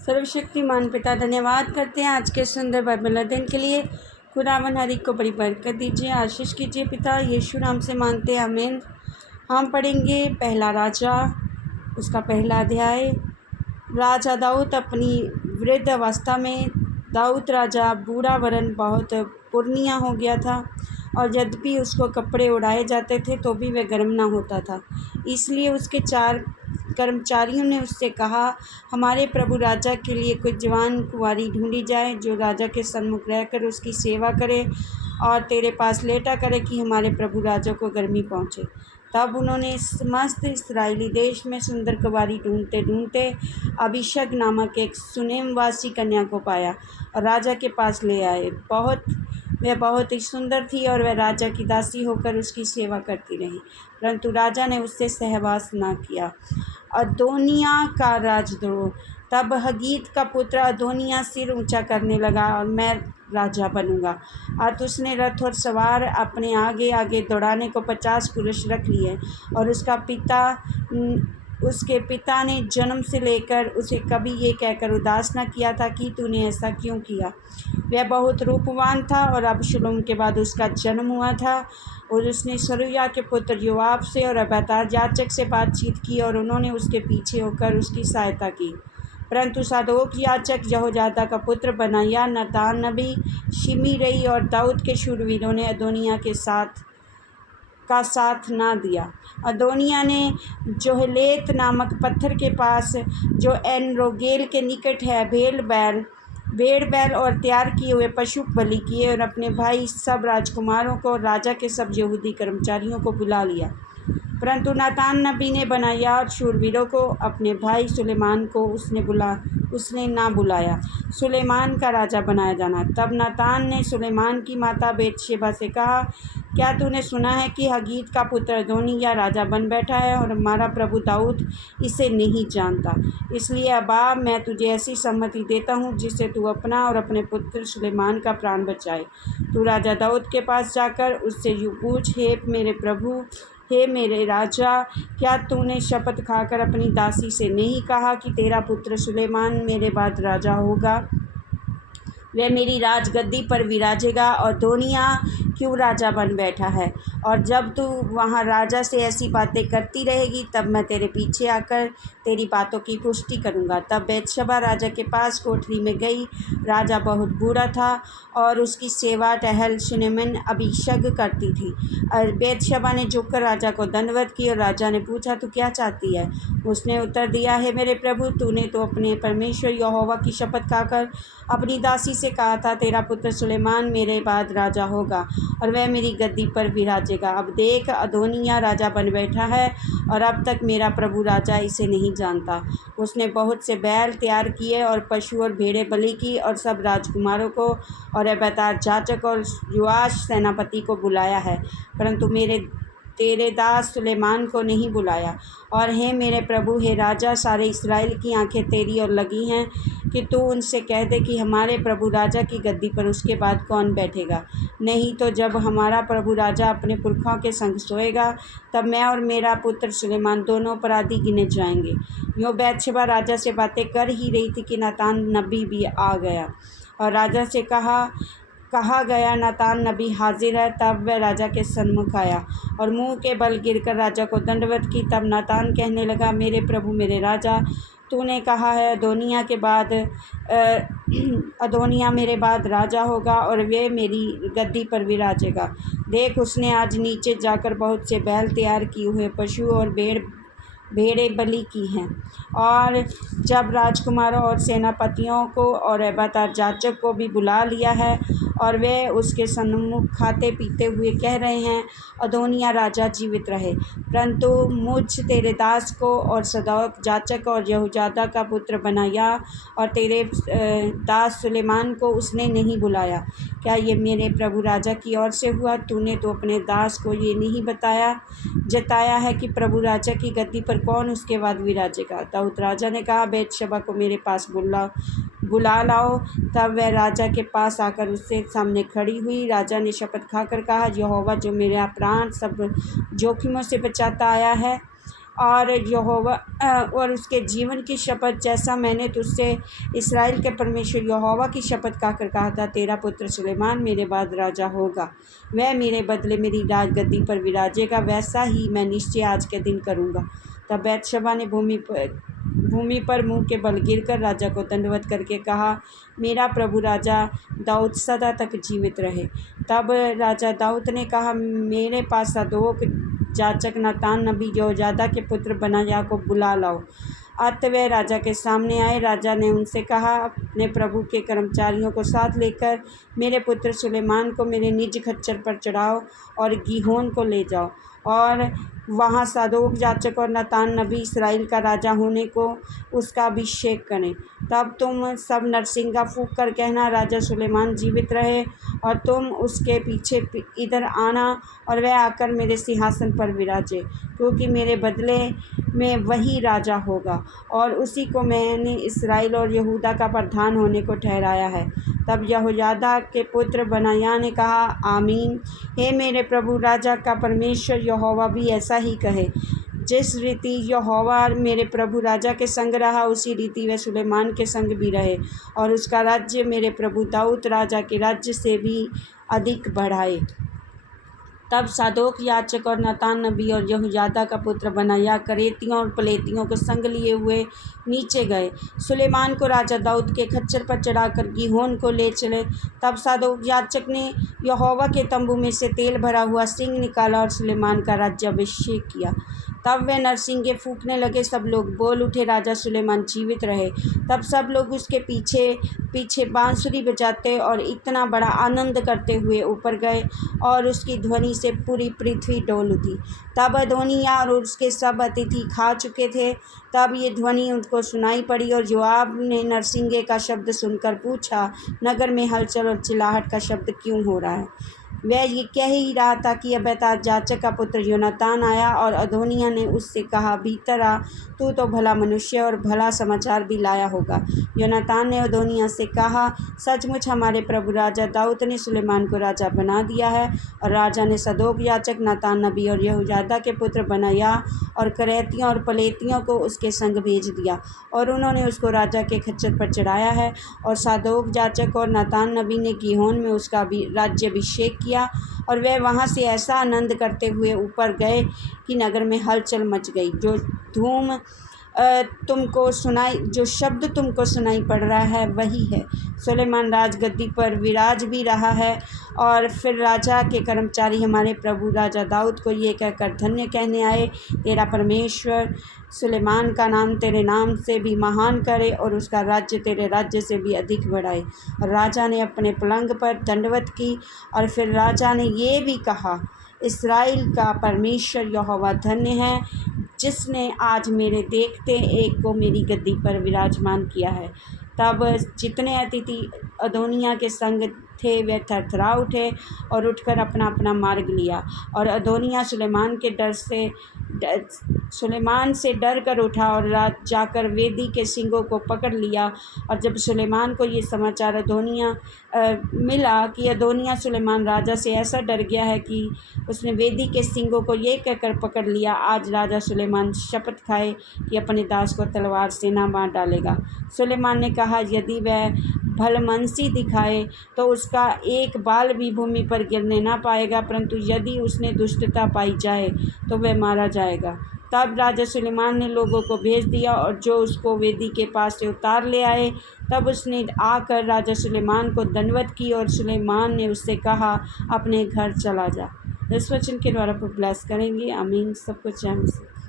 सर्वशक्तिमान पिता धन्यवाद करते हैं आज के सुंदर बाइबल अध्ययन के लिए। खुदावन हर एक को बड़ी बरकत दीजिए, आशीष कीजिए पिता, यीशु नाम से मांगते हैं, आमीन। हम पढ़ेंगे पहला राजा, उसका पहला अध्याय। राजा दाऊद अपनी वृद्ध अवस्था में, दाऊद राजा बूढ़ा वरन बहुत पुरनिया हो गया था, और यद्यपि उसको कपड़े उड़ाए जाते थे तो भी वह गर्म ना होता था। इसलिए उसके 4 कर्मचारियों ने उससे कहा, हमारे प्रभु राजा के लिए कुछ जवान कुंवारी ढूंढी जाए जो राजा के सन्मुख रहकर उसकी सेवा करे और तेरे पास लेटा करे कि हमारे प्रभु राजा को गर्मी पहुँचे। तब उन्होंने समस्त इस्राएली देश में सुंदर कुंवारी ढूंढते ढूंढते अबीशग नामक एक सुनेमवासी कन्या को पाया और राजा के पास ले आए। वह बहुत ही सुंदर थी और वह राजा की दासी होकर उसकी सेवा करती रही, परंतु राजा ने उससे सहवास न किया। अदोनिया का राजद्रोह। तब हगीत का पुत्र अदोनिया सिर ऊंचा करने लगा और मैं राजा बनूंगा। अतः उसने रथ और सवार अपने आगे आगे दौड़ाने को 50 पुरुष रख लिए, और उसके पिता ने जन्म से लेकर उसे कभी ये कहकर उदास न किया था कि तूने ऐसा क्यों किया। वह बहुत रूपवान था और अबशलोम के बाद उसका जन्म हुआ था, और उसने सरूया के पुत्र योआब से और अब्यातार याजक से बातचीत की और उन्होंने उसके पीछे होकर उसकी सहायता की। परंतु सादोक याजक, यहोयादा का पुत्र बनाया, नातान नबी, शिमी रई और दाऊद के शूरवीरों ने अदोनिया के साथ ना दिया। अदोनिया ने जोहेलेत नामक पत्थर के पास, जो एन रोगेल के निकट है, भेड़ बैल और तैयार किए हुए पशु बलि किए और अपने भाई सब राजकुमारों को और राजा के सब यहूदी कर्मचारियों को बुला लिया। परंतु नातान नबी ने बनाया और शूरवीरों को, अपने भाई सुलेमान को उसने ना बुलाया। सुलेमान का राजा बनाया जाना। तब नातान ने सुलेमान की माता बेतशेबा से कहा, क्या तूने सुना है कि हगीत का पुत्र अदोनिय्याह राजा बन बैठा है और हमारा प्रभु दाऊद इसे नहीं जानता? इसलिए अब आ, मैं तुझे ऐसी सम्मति देता हूँ जिससे तू अपना और अपने पुत्र सुलेमान का प्राण बचाए। तू राजा दाऊद के पास जाकर उससे यूँ पूछ, हे मेरे प्रभु, हे मेरे राजा, क्या तूने शपथ खाकर अपनी दासी से नहीं कहा कि तेरा पुत्र सुलेमान मेरे बाद राजा होगा? वह मेरी राजगद्दी पर विराजेगा और अदोनिय्याह क्यों राजा बन बैठा है? और जब तू वहाँ राजा से ऐसी बातें करती रहेगी, तब मैं तेरे पीछे आकर तेरी बातों की पुष्टि करूँगा। तब बेतशेबा राजा के पास कोठरी में गई। राजा बहुत बूढ़ा था और उसकी सेवा टहल शुनेमिन अबीशग करती थी। और बेतशेबा ने झुककर राजा को दंडवत की और राजा ने पूछा, तू क्या चाहती है? उसने उत्तर दिया, हे मेरे प्रभु, तूने तो अपने परमेश्वर यहोवा की शपथ खाकर अपनी दासी से कहा था, तेरा पुत्र सुलेमान मेरे बाद राजा होगा और वह मेरी गद्दी पर विराजेगा। अब देख, अदोनिय्याह राजा बन बैठा है और अब तक मेरा प्रभु राजा इसे नहीं जानता। उसने बहुत से बैल तैयार किए और पशु और भेड़ें बलि की और सब राजकुमारों को और अब्यातार याजक और योआश सेनापति को बुलाया है, परंतु तेरे दास सुलेमान को नहीं बुलाया। और हे मेरे प्रभु, हे राजा, सारे इस्राएल की आंखें तेरी ओर लगी हैं कि तू उनसे कह दे कि हमारे प्रभु राजा की गद्दी पर उसके बाद कौन बैठेगा। नहीं तो जब हमारा प्रभु राजा अपने पुरखों के संग सोएगा, तब मैं और मेरा पुत्र सुलेमान दोनों अपराधी गिने जाएंगे। यूँ बेतशेबा राजा से बातें कर ही रही थी कि नातान नबी भी आ गया और राजा से कहा गया, नातान नबी हाजिर है। तब वह राजा के सन्मुख आया और मुंह के बल गिरकर राजा को दंडवत की। तब नातान कहने लगा, मेरे प्रभु मेरे राजा, तूने कहा है अदोनिय्याह मेरे बाद राजा होगा और वे मेरी गद्दी पर विराजेगा। देख, उसने आज नीचे जाकर बहुत से बैल तैयार किए हुए पशु और भेड़ें बलि की हैं, और जब राजकुमारों और सेनापतियों को और अब्यातार याजक को भी बुला लिया है और वे उसके सन्मुख खाते पीते हुए कह रहे हैं, अदोनिय्याह राजा जीवित रहे। परंतु मुझ तेरे दास को और सदोक याजक और यहोयादा का पुत्र बनाया और तेरे दास सुलेमान को उसने नहीं बुलाया। क्या ये मेरे प्रभु राजा की ओर से हुआ? तूने तो अपने दास को ये नहीं जताया है कि प्रभु राजा की गद्दी पर कौन उसके बाद विराजेगा। दाऊद राजा ने कहा, बेतशेबा को मेरे पास बुला लाओ। तब वह राजा के पास आकर उसके सामने खड़ी हुई। राजा ने शपथ खाकर कहा, यहोवा जो मेरा प्राण सब जोखिमों से बचाता आया है और यहोवा और उसके जीवन की शपथ, जैसा मैंने तुझसे इस्राएल के परमेश्वर यहोवा की शपथ खाकर कहा था, तेरा पुत्र सुलेमान मेरे बाद राजा होगा। वह मेरे बदले मेरी राजगद्दी पर विराजेगा, वैसा ही मैं निश्चय आज के दिन करूँगा। तब बैतशबा ने भूमि पर मुंह के बल गिरकर राजा को दंडवत करके कहा, मेरा प्रभु राजा दाऊद सदा तक जीवित रहे। तब राजा दाऊद ने कहा, मेरे पास सादोक जाचक नातान नबी यहोयादा के पुत्र बनायाह को बुला लाओ। अतः वे राजा के सामने आए। राजा ने उनसे कहा, अपने प्रभु के कर्मचारियों को साथ लेकर मेरे पुत्र सुलेमान को मेरे निज खच्चर पर चढ़ाओ और गीहोन को ले जाओ और वहाँ सादोक जाचक और नातान नबी इस्राएल का राजा होने को उसका अभिषेक करें। तब तुम सब नरसिंगा फूँक कर कहना, राजा सुलेमान जीवित रहे, और तुम उसके पीछे इधर आना और वह आकर मेरे सिंहासन पर विराजे, क्योंकि मेरे बदले में वही राजा होगा और उसी को मैंने इस्राएल और यहूदा का प्रधान होने को ठहराया है। तब यहोयादा के पुत्र बनायाह ने कहा, आमीन। हे मेरे प्रभु राजा का परमेश्वर यहोवा भी ऐसा ही कहे। जिस रीति यहोवा मेरे प्रभु राजा के संग रहा, उसी रीति वह सुलेमान के संग भी रहे, और उसका राज्य मेरे प्रभु दाऊद राजा के राज्य से भी अधिक बढ़ाए। तब सादोक याजक और नातान नबी और यहोयादा का पुत्र बनायाह करेतियों और पलेतियों को संग लिए हुए नीचे गए। सुलेमान को राजा दाऊद के खच्चर पर चढ़ाकर गीहोन को ले चले। तब सादोक याजक ने यहोवा के तंबू में से तेल भरा हुआ सिंह निकाला और सुलेमान का राज्याभिषेक किया। तब वे नरसिंगे फूंकने लगे। सब लोग बोल उठे, राजा सुलेमान जीवित रहे। तब सब लोग उसके पीछे पीछे बांसुरी बजाते और इतना बड़ा आनंद करते हुए ऊपर गए, और उसकी ध्वनि से पूरी पृथ्वी डोल उठी। तब अदोनिय्याह और उसके सब अतिथि खा चुके थे। तब ये ध्वनि उनको सुनाई पड़ी, और योआब ने नरसिंगे का शब्द सुनकर पूछा, नगर में हलचल और चिल्लाहट का शब्द क्यों हो रहा है? वह ये कह ही रहा था कि अबीअतार जाचक का पुत्र योनातान आया, और अदोनिय्याह ने उससे कहा, भीतर आ, तू तो भला मनुष्य और भला समाचार भी लाया होगा। योनातान ने अदोनिय्याह से कहा, सचमुच हमारे प्रभु राजा दाऊद ने सुलेमान को राजा बना दिया है। और राजा ने सादोक याजक, नातान नबी और यहोयादा के पुत्र बनायाह और करेतियों और पलेतियों को उसके संग भेज दिया, और उन्होंने उसको राजा के खच्चर पर चढ़ाया है। और सादोक याजक और नातान नबी ने गीहोन में उसका राज्याभिषेक किया, और वे वहाँ से ऐसा आनंद करते हुए ऊपर गए कि नगर में हलचल मच गई। जो शब्द तुमको सुनाई पड़ रहा है वही है। सुलेमान राजगद्दी पर विराज भी रहा है। और फिर राजा के कर्मचारी हमारे प्रभु राजा दाऊद को ये कहकर धन्य कहने आए, तेरा परमेश्वर सुलेमान का नाम तेरे नाम से भी महान करे, और उसका राज्य तेरे राज्य से भी अधिक बढ़ाए। और राजा ने अपने पलंग पर दंडवत की, और फिर राजा ने ये भी कहा, इस्राएल का परमेश्वर यहोवा धन्य है, जिसने आज मेरे देखते एक को मेरी गद्दी पर विराजमान किया है। तब जितने अतिथि अदोनिय्याह के संग थे वे थरथरा उठे और उठकर अपना अपना मार्ग लिया। और अदोनिय्याह सुलेमान से डर कर उठा और रात जाकर वेदी के सींगों को पकड़ लिया। और जब सुलेमान को ये समाचार मिला कि अदोनिय्याह सुलेमान राजा से ऐसा डर गया है कि उसने वेदी के सींगों को ये कहकर पकड़ लिया, आज राजा सुलेमान शपथ खाए कि अपने दास को तलवार से ना मार डालेगा। सुलेमान ने कहा, यदि वह भलमनसी दिखाए तो उसका एक बाल भी भूमि पर गिरने ना पाएगा, परंतु यदि उसने दुष्टता पाई जाए तो वह मारा जाएगा। तब राजा सुलेमान ने लोगों को भेज दिया, और जो उसको वेदी के पास से उतार ले आए। तब उसने आकर राजा सुलेमान को दंडवत की, और सुलेमान ने उससे कहा, अपने घर चला जा। इस वचन के द्वारा ब्लेस करेंगे। आमीन। सब कुछ जय मसीह।